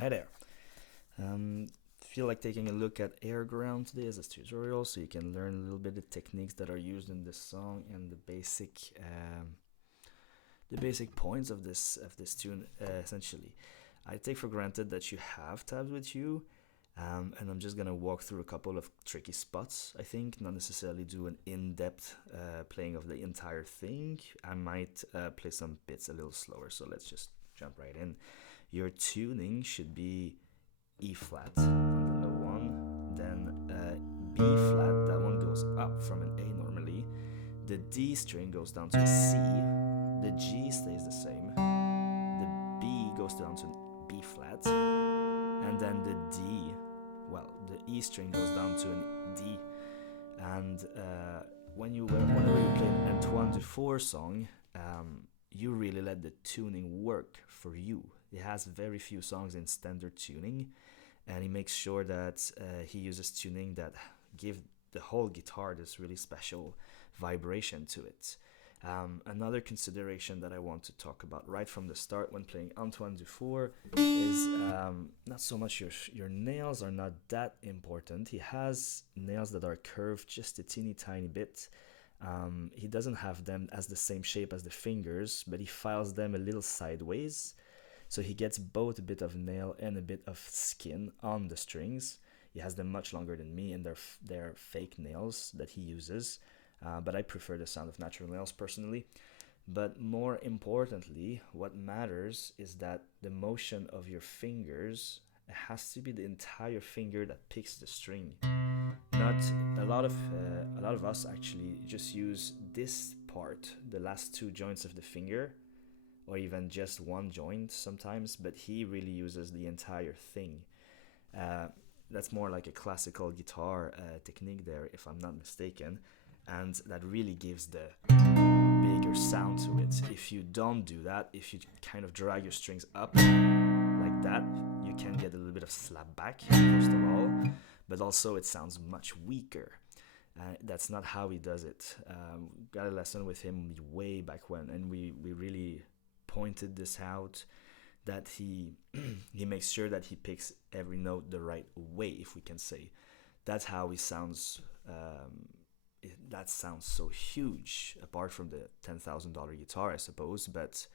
Hi there. Feel like taking a look at air ground today as a tutorial, so you can learn a little bit of techniques that are used in this song and the basic points of this tune. Essentially, I take for granted that you have tabs with you, and I'm just gonna walk through a couple of tricky spots. I think not necessarily do an in-depth playing of the entire thing. I might play some bits a little slower. So let's just jump right in. Your tuning should be E flat on the low one, then B flat, that one goes up from an A normally. The D string goes down to a C, the G stays the same, the B goes down to an B flat, and then the D, well, the E string goes down to an D. And whenever you play an Antoine Dufour song, you really let the tuning work for you. He has very few songs in standard tuning, and he makes sure that he uses tuning that give the whole guitar this really special vibration to it. Another consideration that I want to talk about right from the start when playing Antoine Dufour is not so much your nails are not that important. He has nails that are curved just a teeny tiny bit. He doesn't have them as the same shape as the fingers, but he files them a little sideways. So he gets both a bit of nail and a bit of skin on the strings. He has them much longer than me, and they're fake nails that he uses. But I prefer the sound of natural nails personally. But more importantly, what matters is that the motion of your fingers has to be the entire finger that picks the string. Not a lot of us actually just use this part, the last two joints of the finger, or even just one joint sometimes, but he really uses the entire thing. Uh, that's more like a classical guitar technique there, if I'm not mistaken, and that really gives the bigger sound to it. If you don't do that, if you kind of drag your strings up like that, you can get a little bit of slap back, first of all, but also it sounds much weaker. That's not how he does it. Got a lesson with him way back when, and we really pointed this out, that he he makes sure that he picks every note the right way, if we can say. That's how he sounds. That sounds so huge, apart from the $10,000 guitar, I suppose, but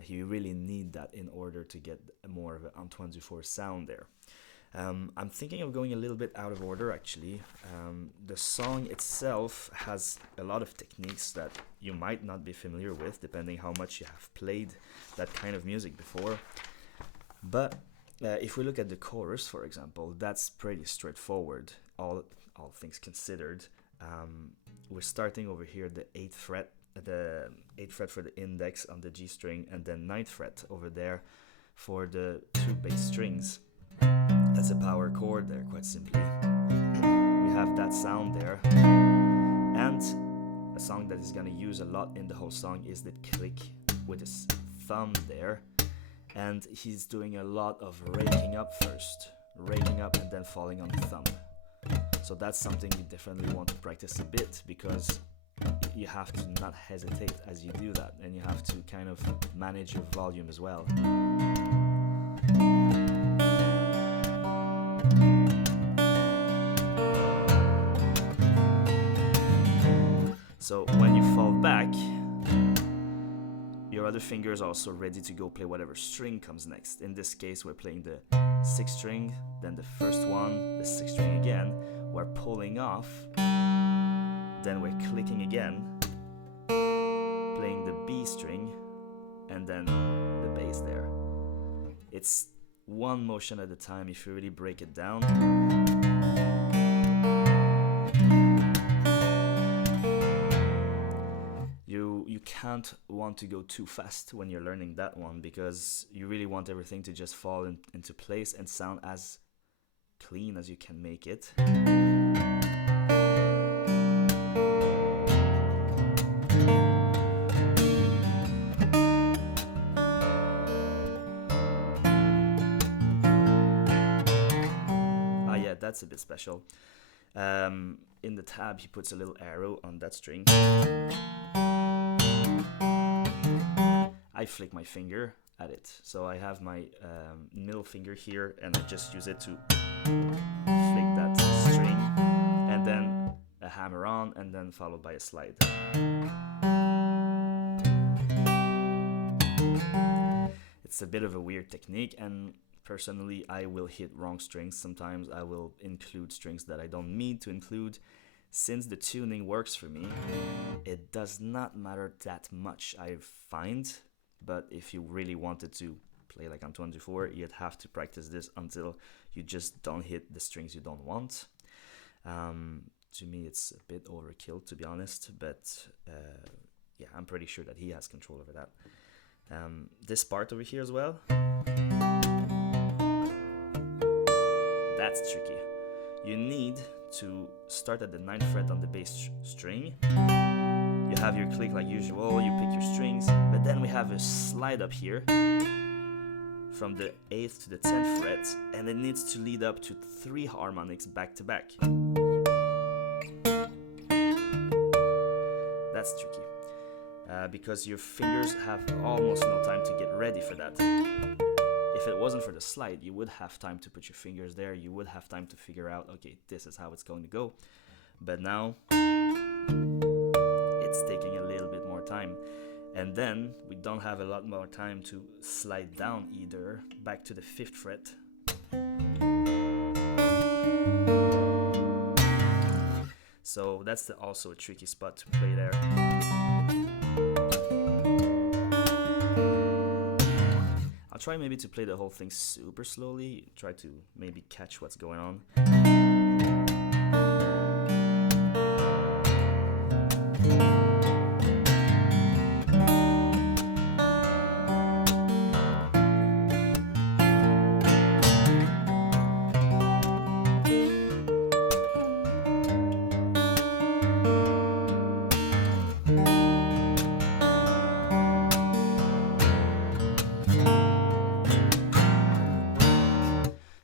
he really need that in order to get more of an Antoine Dufour sound there. I'm thinking of going a little bit out of order, actually. The song itself has a lot of techniques that you might not be familiar with, depending how much you have played that kind of music before. But if we look at the chorus, for example, that's pretty straightforward, all things considered. We're starting over here the 8th fret for the index on the G string, and then 9th fret over there for the two bass strings. That's a power chord there, quite simply. We have that sound there. And a song that he's gonna use a lot in the whole song is the click with his thumb there. And he's doing a lot of raking up first, raking up and then falling on the thumb. So that's something you definitely want to practice a bit, because you have to not hesitate as you do that, and you have to kind of manage your volume as well. So when you fall back, your other finger is also ready to go play whatever string comes next. In this case, we're playing the 6th string, then the first one, the 6th string again. We're pulling off, then we're clicking again, playing the B string, and then the bass there. It's one motion at a time if you really break it down. You can't want to go too fast when you're learning that one, because you really want everything to just fall into place and sound as clean as you can make it. Yeah, that's a bit special. In the tab, he puts a little arrow on that string. I flick my finger at it. So I have my middle finger here, and I just use it to flick that string, and then a hammer on, and then followed by a slide. It's a bit of a weird technique, and personally I will hit wrong strings. Sometimes I will include strings that I don't mean to include. Since the tuning works for me, it does not matter that much, I find. But if you really wanted to play like Antoine Dufour, you'd have to practice this until you just don't hit the strings you don't want. To me, it's a bit overkill, to be honest, but yeah, I'm pretty sure that he has control over that. This part over here as well, that's tricky. You need to start at the 9th fret on the bass string. You have your click like usual, you pick your strings, but then we have a slide up here from the 8th to the 10th fret, and it needs to lead up to 3 harmonics back to back. That's tricky, because your fingers have almost no time to get ready for that. If it wasn't for the slide, you would have time to put your fingers there, you would have time to figure out, okay, this is how it's going to go. But now, it's taking a little bit more time. And then, we don't have a lot more time to slide down either, back to the 5th fret. So that's also a tricky spot to play there. I'll try maybe to play the whole thing super slowly, try to maybe catch what's going on.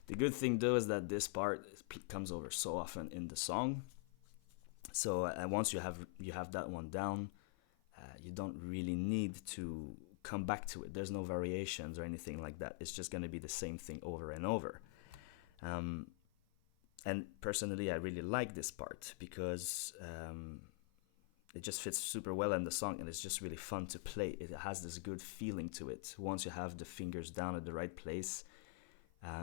The good thing though is that this part comes over so often in the song, so once you have that one down, you don't really need to come back to it. There's no variations or anything like that. It's just going to be the same thing over and over. And personally, I really like this part because it just fits super well in the song, and it's just really fun to play. It has this good feeling to it. Once you have the fingers down at the right place,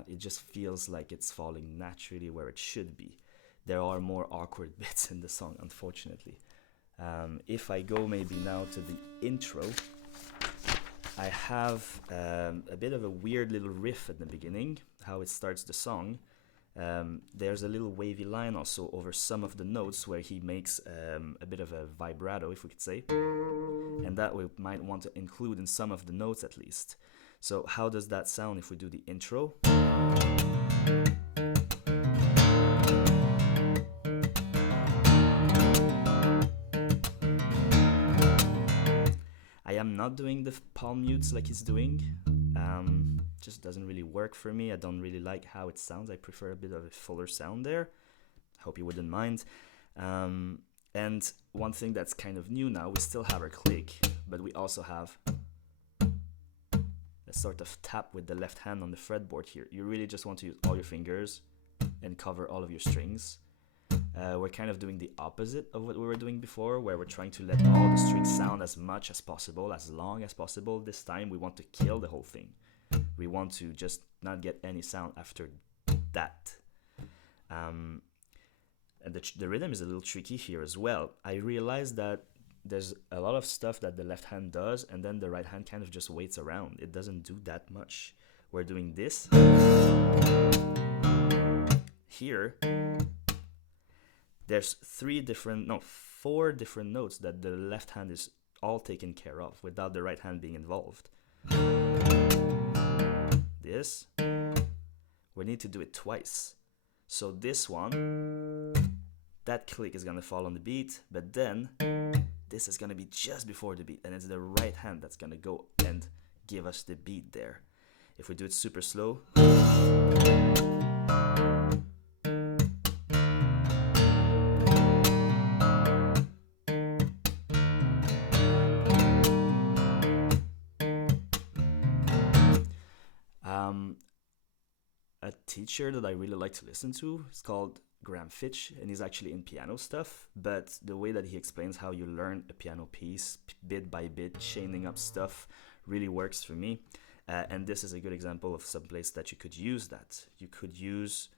it just feels like it's falling naturally where it should be. There are more awkward bits in the song, unfortunately. If I go maybe now to the intro, I have a bit of a weird little riff at the beginning, how it starts the song. There's a little wavy line also over some of the notes where he makes a bit of a vibrato, if we could say, and that we might want to include in some of the notes at least. So how does that sound if we do the intro? I am not doing the palm mutes like he's doing. Just doesn't really work for me. I don't really like how it sounds. I prefer a bit of a fuller sound there. I hope you wouldn't mind. And one thing that's kind of new now, we still have our click, but we also have a sort of tap with the left hand on the fretboard here. You really just want to use all your fingers and cover all of your strings. We're kind of doing the opposite of what we were doing before, where we're trying to let all the strings sound as much as possible, as long as possible. This time we want to kill the whole thing. We want to just not get any sound after that. And the rhythm is a little tricky here as well. I realized that there's a lot of stuff that the left hand does, and then the right hand kind of just waits around. It doesn't do that much. We're doing this. Here, there's 4 different notes that the left hand is all taken care of without the right hand being involved. This, we need to do it twice. So this one, that click is gonna fall on the beat, but then this is gonna be just before the beat, and it's the right hand that's gonna go and give us the beat there. If we do it super slow, A teacher that I really like to listen to is called Graham Fitch, and he's actually in piano stuff, but the way that he explains how you learn a piano piece bit by bit, chaining up stuff, really works for me. And this is a good example of some place that you could use that. You could use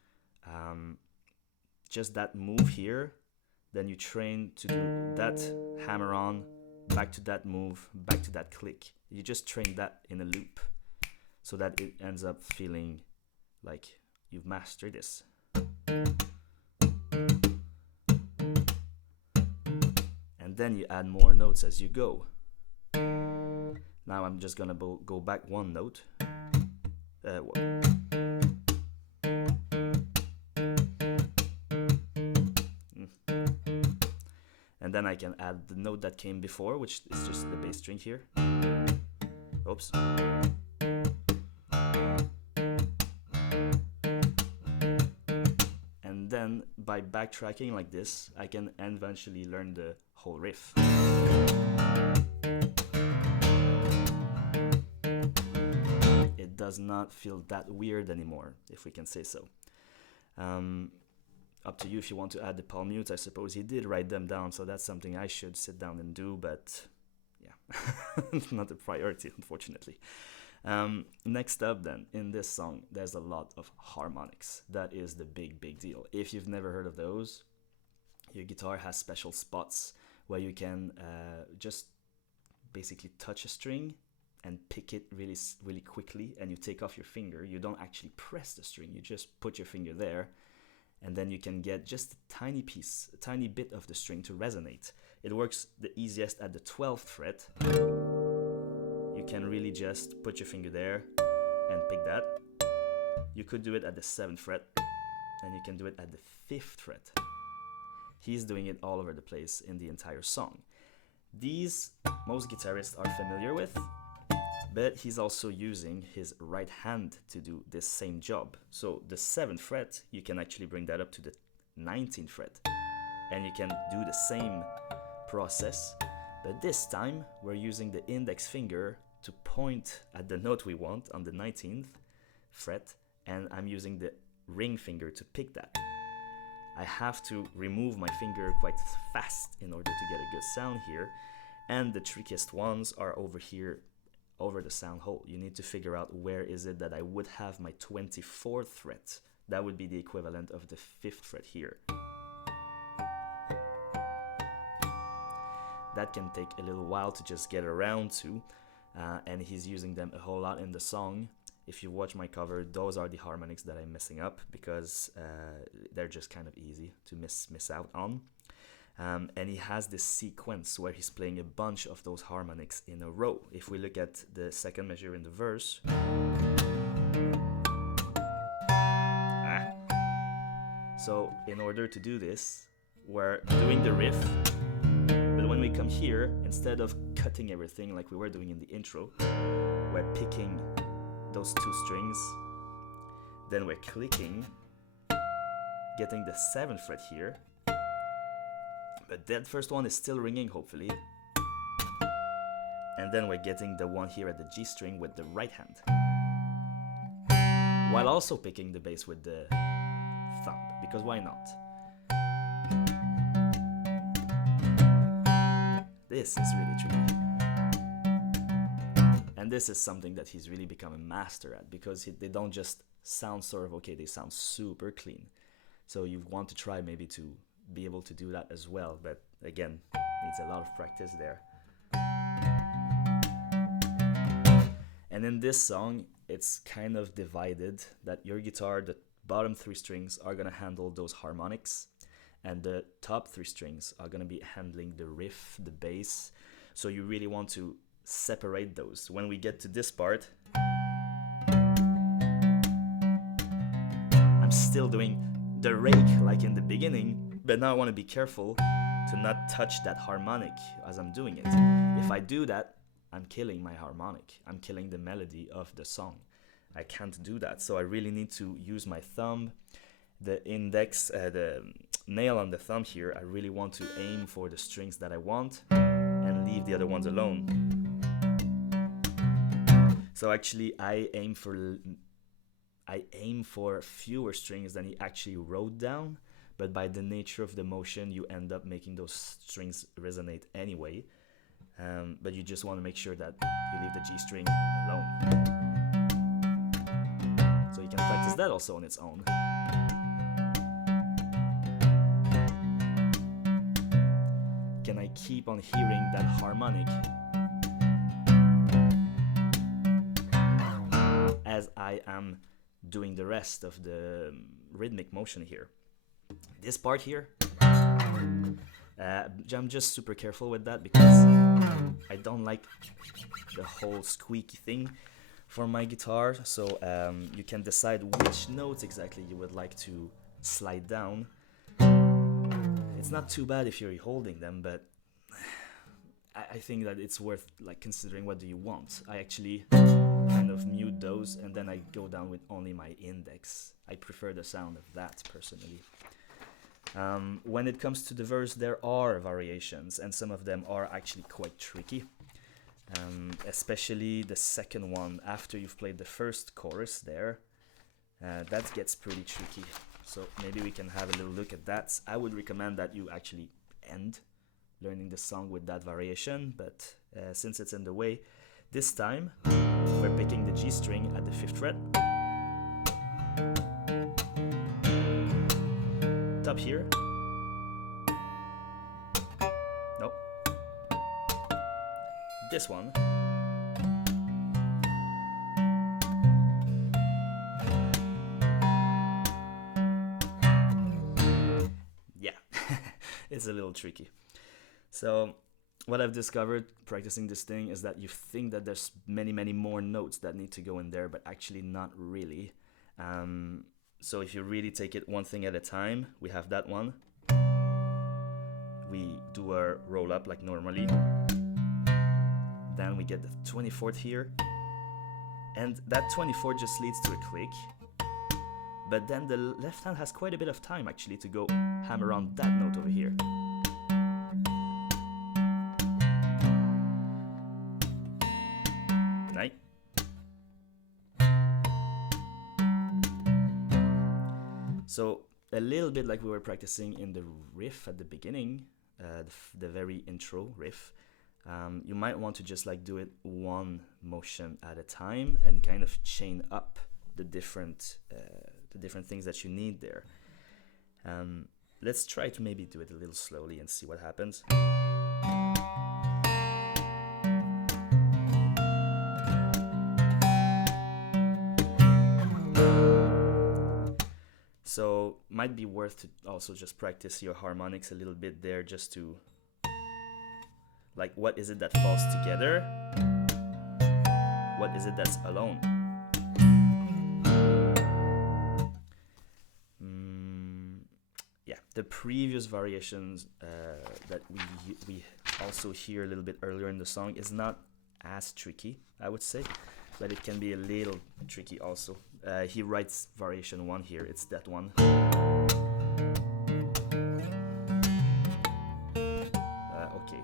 just that move here, then you train to do that hammer on, back to that move, back to that click. You just train that in a loop so that it ends up feeling like you've mastered this. And then you add more notes as you go. Now I'm just gonna go back one note. And then I can add the note that came before, which is just the bass string here. Oops. And then by backtracking like this, I can eventually learn the whole riff. It does not feel that weird anymore, if we can say so. Up to you if you want to add the palm mutes. I suppose he did write them down, so that's something I should sit down and do, but yeah, not a priority, unfortunately. Next up then, in this song, there's a lot of harmonics. That is the big deal. If you've never heard of those, your guitar has special spots where you can just basically touch a string and pick it really quickly, and you take off your finger. You don't actually press the string, you just put your finger there, and then you can get just a tiny piece, a tiny bit of the string to resonate. It works the easiest at the 12th fret. You can really just put your finger there and pick that. You could do it at the 7th fret, and you can do it at the 5th fret. He's doing it all over the place in the entire song. These most guitarists are familiar with, but he's also using his right hand to do this same job. So the 7th fret, you can actually bring that up to the 19th fret, and you can do the same process, but this time we're using the index finger to point at the note we want on the 19th fret, and I'm using the ring finger to pick that. I have to remove my finger quite fast in order to get a good sound here, and the trickiest ones are over here, over the sound hole. You need to figure out where is it that I would have my 24th fret. That would be the equivalent of the 5th fret here. That can take a little while to just get around to, and he's using them a whole lot in the song. If you watch my cover, those are the harmonics that I'm messing up because they're just kind of easy to miss out on. And he has this sequence where he's playing a bunch of those harmonics in a row. If we look at the second measure in the verse, so in order to do this, we're doing the riff, but when we come here, instead of cutting everything like we were doing in the intro, we're picking those two strings, then we're clicking, getting the 7th fret here, but that first one is still ringing, hopefully, and then we're getting the one here at the G string with the right hand, while also picking the bass with the thumb, because why not? This is really tricky. And this is something that he's really become a master at, because they don't just sound sort of okay, they sound super clean. So you want to try maybe to be able to do that as well, but again, needs a lot of practice there. And in this song, it's kind of divided that your guitar, the bottom 3 strings are gonna handle those harmonics, and the top 3 strings are gonna be handling the riff, the bass. So you really want to separate those. When we get to this part, I'm still doing the rake like in the beginning, but now I want to be careful to not touch that harmonic as I'm doing it. If I do that, I'm killing my harmonic. I'm killing the melody of the song. I can't do that. So I really need to use my thumb, the index, the nail on the thumb here. I really want to aim for the strings that I want and leave the other ones alone. So actually I aim for I aim for fewer strings than he actually wrote down, but by the nature of the motion, you end up making those strings resonate anyway. But you just want to make sure that you leave the G string alone. So you can practice that also on its own. Can I keep on hearing that harmonic as I am doing the rest of the rhythmic motion here? This part here, I'm just super careful with that because I don't like the whole squeaky thing for my guitar. So you can decide which notes exactly you would like to slide down. It's not too bad if you're holding them, but I think that it's worth like considering what do you want. I actually kind of mute those and then I go down with only my index. I prefer the sound of that personally. When it comes to the verse, there are variations, and some of them are actually quite tricky. Especially the second one after you've played the first chorus there. That gets pretty tricky. So maybe we can have a little look at that. I would recommend that you actually end learning the song with that variation, but since it's in the way, this time we're picking the G string at the 5th fret. Top here. Nope. This one. Yeah, it's a little tricky. So what I've discovered practicing this thing is that you think that there's many more notes that need to go in there, but actually not really. So if you really take it one thing at a time, we have that one. We do our roll up like normally. Then we get the 24th here. And that 24 just leads to a click. But then the left hand has quite a bit of time actually to go hammer on that note over here. Right? So a little bit like we were practicing in the riff at the beginning, the very intro riff, you might want to just like do it one motion at a time and kind of chain up the different things that you need there. Let's try to maybe do it a little slowly and see what happens. So might be worth to also just practice your harmonics a little bit there, just to like, what is it that falls together? What is it that's alone? Yeah, the previous variations that we also hear a little bit earlier in the song is not as tricky, I would say, but it can be a little tricky also. He writes variation 1 here, it's that one. Okay.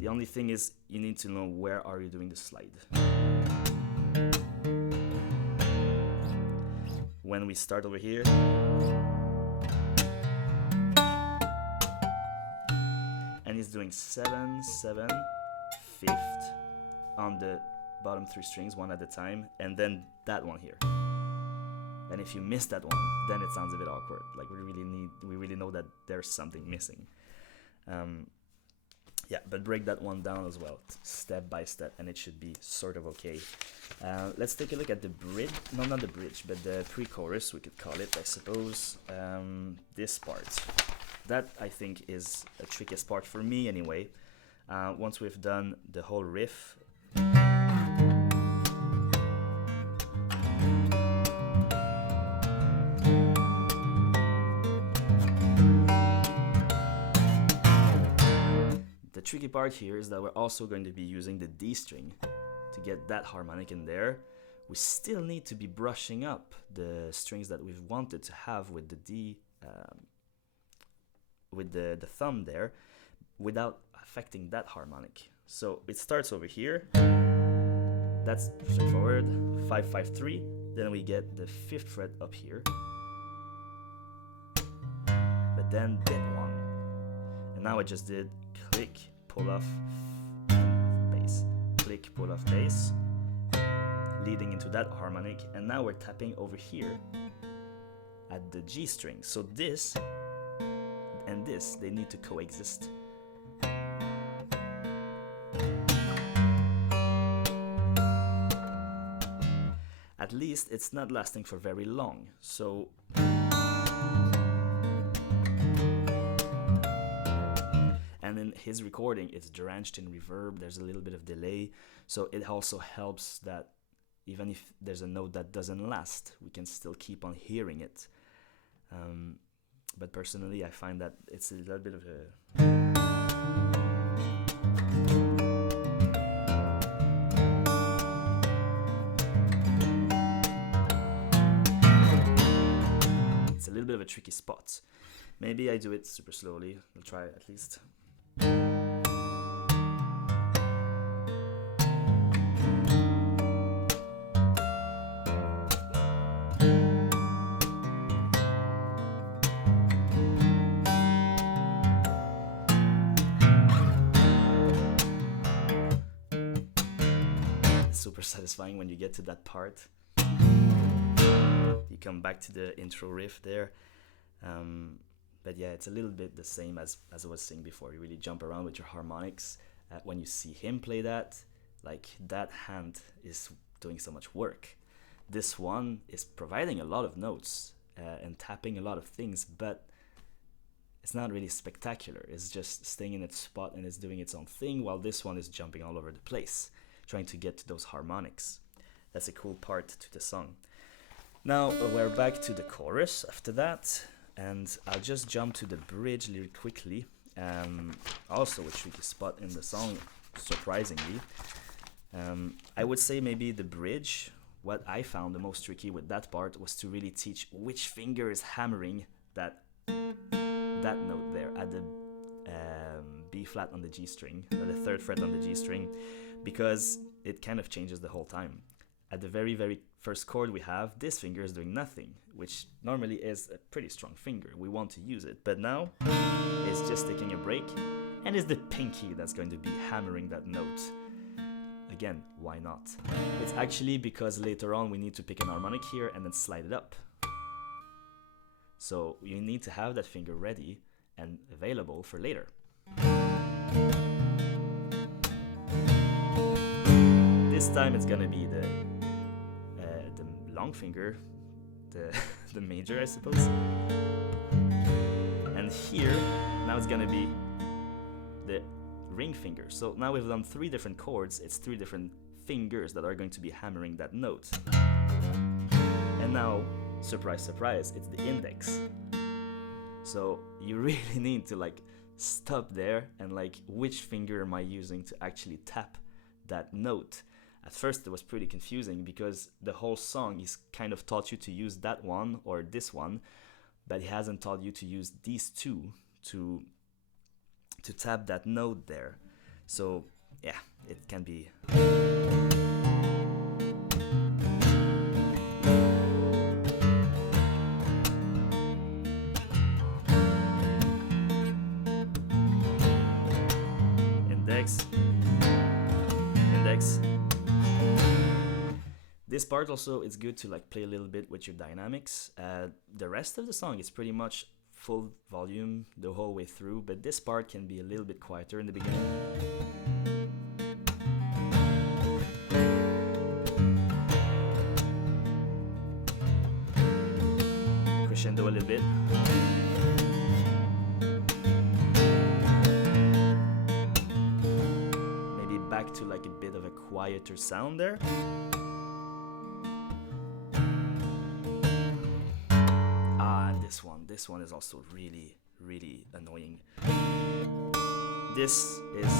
The only thing is you need to know where are you doing the slide. When we start over here, and he's doing 7, 7, 5th on the bottom 3 strings one at a time, and then that one here. And if you miss that one, then it sounds a bit awkward. Like we really know that there's something missing. Yeah, but break that one down as well, step by step, and it should be sort of okay. Let's take a look at the bridge. No, not the bridge, but the pre-chorus, we could call it, I suppose. This part. That, I think, is the trickiest part for me anyway. Once we've done the whole riff, the tricky part here is that we're also going to be using the D string to get that harmonic in there. We still need to be brushing up the strings that we've wanted to have with the D with the thumb there without affecting that harmonic. So it starts over here. That's straightforward. 5, 5, 3. Then we get the 5th fret up here. But then bit 1. And now I just did click, pull off, bass. Click, pull off, bass. Leading into that harmonic. And now we're tapping over here at the G string. So this and this, they need to coexist. At least it's not lasting for very long. So and in his recording it's drenched in reverb, there's a little bit of delay, so it also helps that even if there's a note that doesn't last, we can still keep on hearing it. But personally I find that it's a little bit of a little bit of a tricky spot. Maybe I do it super slowly. I'll try at least. It's super satisfying when you get to that part. You come back to the intro riff there, but yeah, it's a little bit the same as I was saying before. You really jump around with your harmonics. When you see him play that, like that hand is doing so much work. This one is providing a lot of notes and tapping a lot of things, but it's not really spectacular. It's just staying in its spot and it's doing its own thing, while this one is jumping all over the place, trying to get to those harmonics. That's a cool part to the song. Now we're back to the chorus after that, and I'll just jump to the bridge really quickly. Also a tricky spot in the song, surprisingly. I would say maybe the bridge, what I found the most tricky with that part was to really teach which finger is hammering that note there at the B flat on the G string, or the 3rd fret on the G string, because it kind of changes the whole time. At the very, very first chord we have, this finger is doing nothing, which normally is a pretty strong finger. We want to use it, but now it's just taking a break, and it's the pinky that's going to be hammering that note. Again, why not? It's actually because later on we need to pick an harmonic here and then slide it up. So you need to have that finger ready and available for later. This time it's gonna be the long finger, the major, I suppose. And here, now it's gonna be the ring finger. So now we've done 3 different chords. It's 3 different fingers that are going to be hammering that note. And now, surprise, surprise, it's the index. So you really need to like stop there and like, which finger am I using to actually tap that note? At first it was pretty confusing because the whole song he's kind of taught you to use that one or this one, but he hasn't taught you to use these 2 to tap that note there. So yeah, it can be index. This part also, it's good to like play a little bit with your dynamics. The rest of the song is pretty much full volume the whole way through, but this part can be a little bit quieter in the beginning. Crescendo a little bit. Maybe back to like a bit of a quieter sound there. This one is also really, really annoying. This is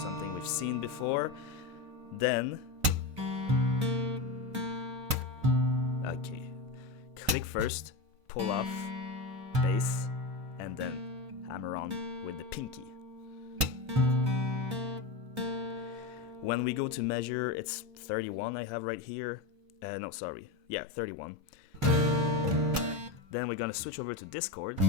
something we've seen before. Then, okay, click first, pull off, bass, and then hammer on with the pinky. When we go to measure, it's 31 I have right here. No, sorry. Yeah, 31. Then we're gonna switch over to Discord.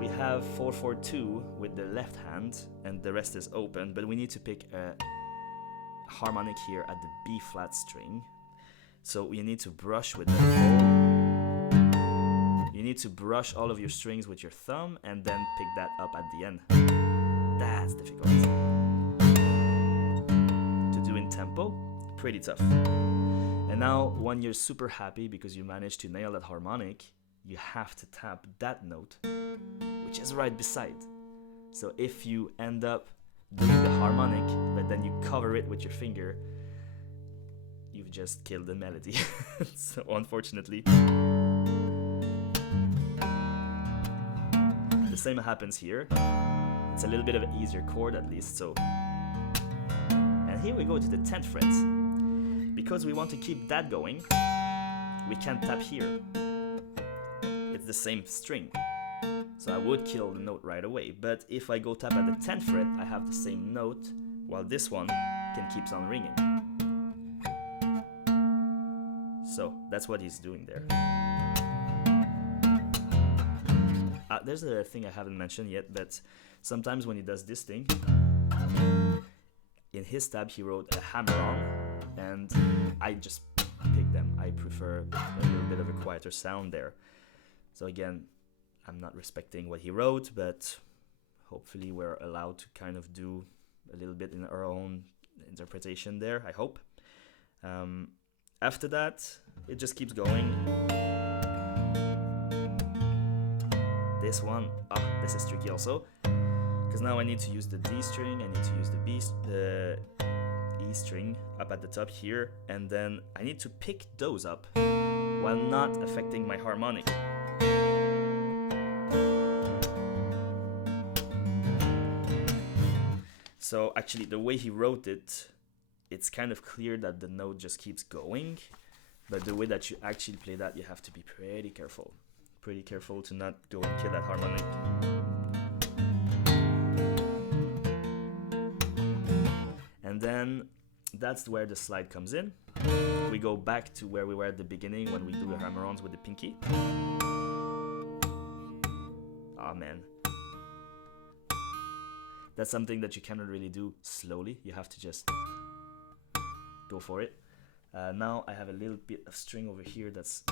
We have 4/4/2 with the left hand, and the rest is open, but we need to pick a harmonic here at the B flat string. So you need to brush with the You need to brush all of your strings with your thumb and then pick that up at the end. That's difficult. To do in tempo, pretty tough. And now, when you're super happy because you managed to nail that harmonic, you have to tap that note, which is right beside. So if you end up doing the harmonic, but then you cover it with your finger, you've just killed the melody. So unfortunately, the same happens here. It's a little bit of an easier chord at least. So, and here we go to the 10th fret. Because we want to keep that going, we can't tap here. It's the same string. So I would kill the note right away. But if I go tap at the 10th fret, I have the same note, while this one can keep on ringing. So that's what he's doing there. There's a thing I haven't mentioned yet, but sometimes when he does this thing, in his tab he wrote a hammer on, and I just picked them. I prefer a little bit of a quieter sound there. So again, I'm not respecting what he wrote, but hopefully we're allowed to kind of do a little bit in our own interpretation there, I hope. After that, it just keeps going. This one, this is tricky also, because now I need to use the D string, I need to use the E string up at the top here, and then I need to pick those up while not affecting my harmonic. So actually, the way he wrote it, it's kind of clear that the note just keeps going, but the way that you actually play that, you have to be pretty careful. Pretty careful to not go and kill that harmonic. And then that's where the slide comes in. We go back to where we were at the beginning when we do the hammer-ons with the pinky. Oh man. That's something that you cannot really do slowly. You have to just go for it. Now I have a little bit of string over here that's...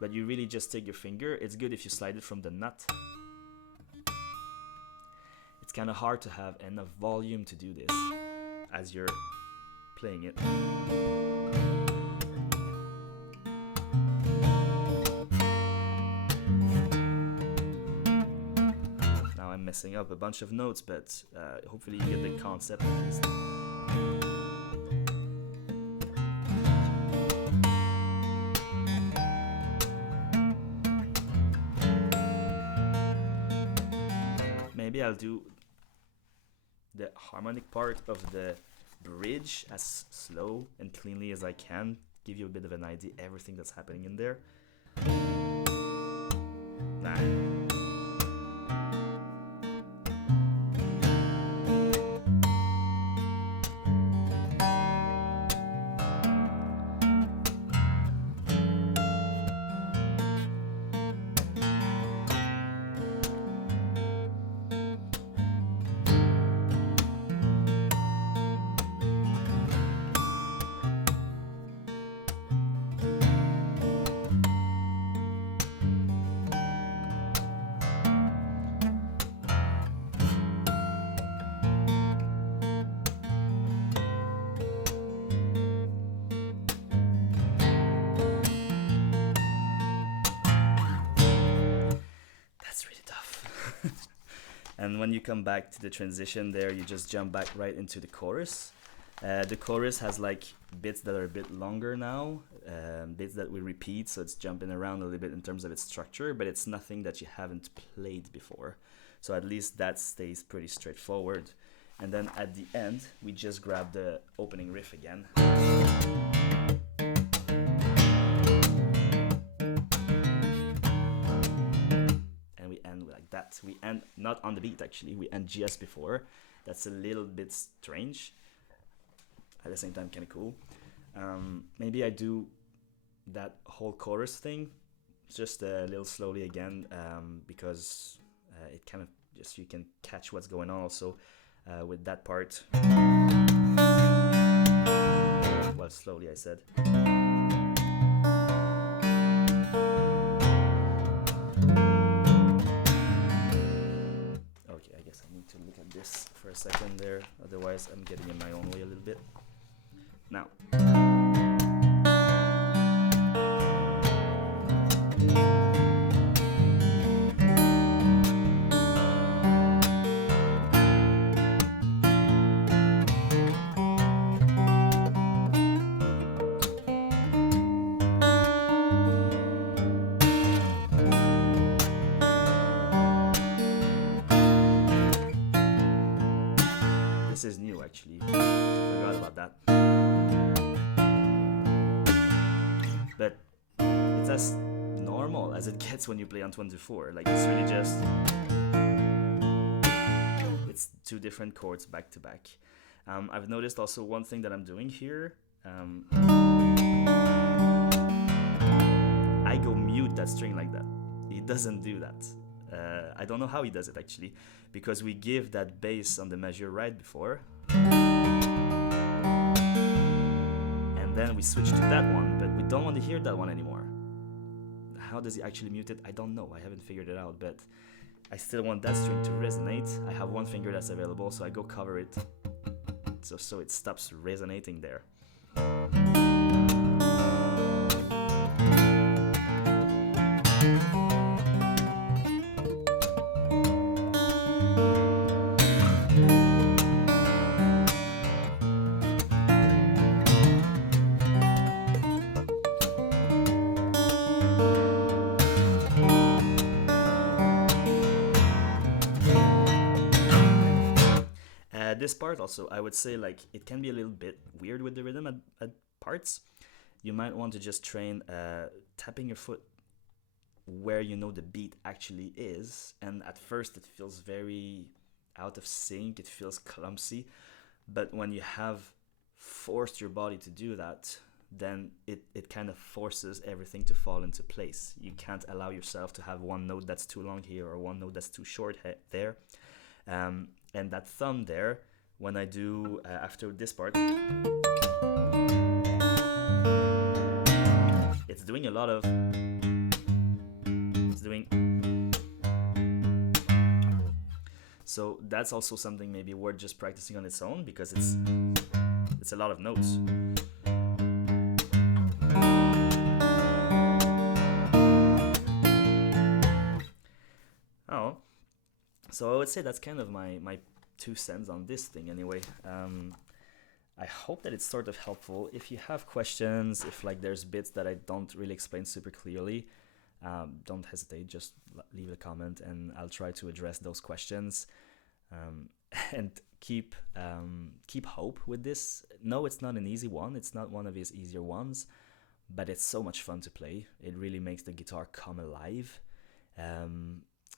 But you really just take your finger. It's good if you slide it from the nut. It's kind of hard to have enough volume to do this as you're playing it. Now I'm messing up a bunch of notes, but hopefully you get the concept at least. Maybe I'll do the harmonic part of the bridge as slow and cleanly as I can, give you a bit of an idea everything that's happening in there. Nah. And when you come back to the transition there, you just jump back right into the chorus. The chorus has like bits that are a bit longer now, bits that we repeat, so it's jumping around a little bit in terms of its structure, but it's nothing that you haven't played before. So at least that stays pretty straightforward. And then at the end, we just grab the opening riff again. that. We end not on the beat, actually. We end just before. That's a little bit strange. At the same time, kind of cool. Maybe I do that whole chorus thing just a little slowly again, because it kind of just, you can catch what's going on also with that part. Well, slowly I said. Okay, I guess I need to look at this for a second there, otherwise I'm getting in my own way a little bit. Now. This is new, actually. I forgot about that. But it's as normal as it gets when you play Antoine Dufour. Like, it's really just... it's two different chords back to back. I've noticed also one thing that I'm doing here. I go mute that string like that. He doesn't do that. I don't know how he does it, actually, because we give that bass on the measure right before, and then we switch to that one, but we don't want to hear that one anymore. How does he actually mute it? I don't know. I haven't figured it out, but I still want that string to resonate. I have one finger that's available, so I go cover it so it stops resonating there. This part also, I would say, like, it can be a little bit weird with the rhythm at parts. You might want to just train tapping your foot where you know the beat actually is, and at first it feels very out of sync, it feels clumsy, but when you have forced your body to do that, then it kind of forces everything to fall into place. You can't allow yourself to have one note that's too long here or one note that's too short there. And that thumb there, when I do after this part, it's doing a lot of, it's doing, so that's also something maybe worth just practicing on its own, because it's a lot of notes. Oh, so I would say that's kind of my 2 cents on this thing anyway. I hope that it's sort of helpful. If you have questions, if like there's bits that I don't really explain super clearly, don't hesitate, just leave a comment and I'll try to address those questions. And keep hope with this. No, it's not an easy one. It's not one of his easier ones, but it's so much fun to play. It really makes the guitar come alive.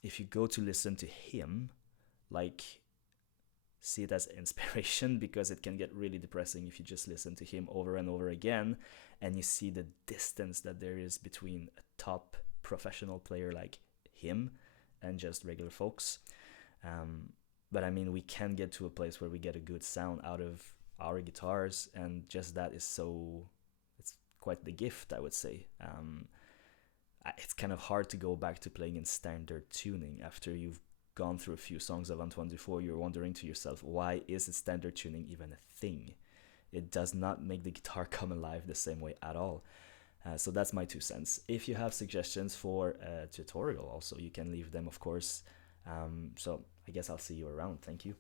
If you go to listen to him, like, see it as inspiration, because it can get really depressing if you just listen to him over and over again and you see the distance that there is between a top professional player like him and just regular folks. But I mean, we can get to a place where we get a good sound out of our guitars, and just that is it's quite the gift, I would say. It's kind of hard to go back to playing in standard tuning after you've gone through a few songs of Antoine Dufour. You're wondering to yourself, why is standard tuning even a thing? It does not make the guitar come alive the same way at all. So that's my 2 cents. If you have suggestions for a tutorial also, you can leave them, of course. So I guess I'll see you around. Thank you.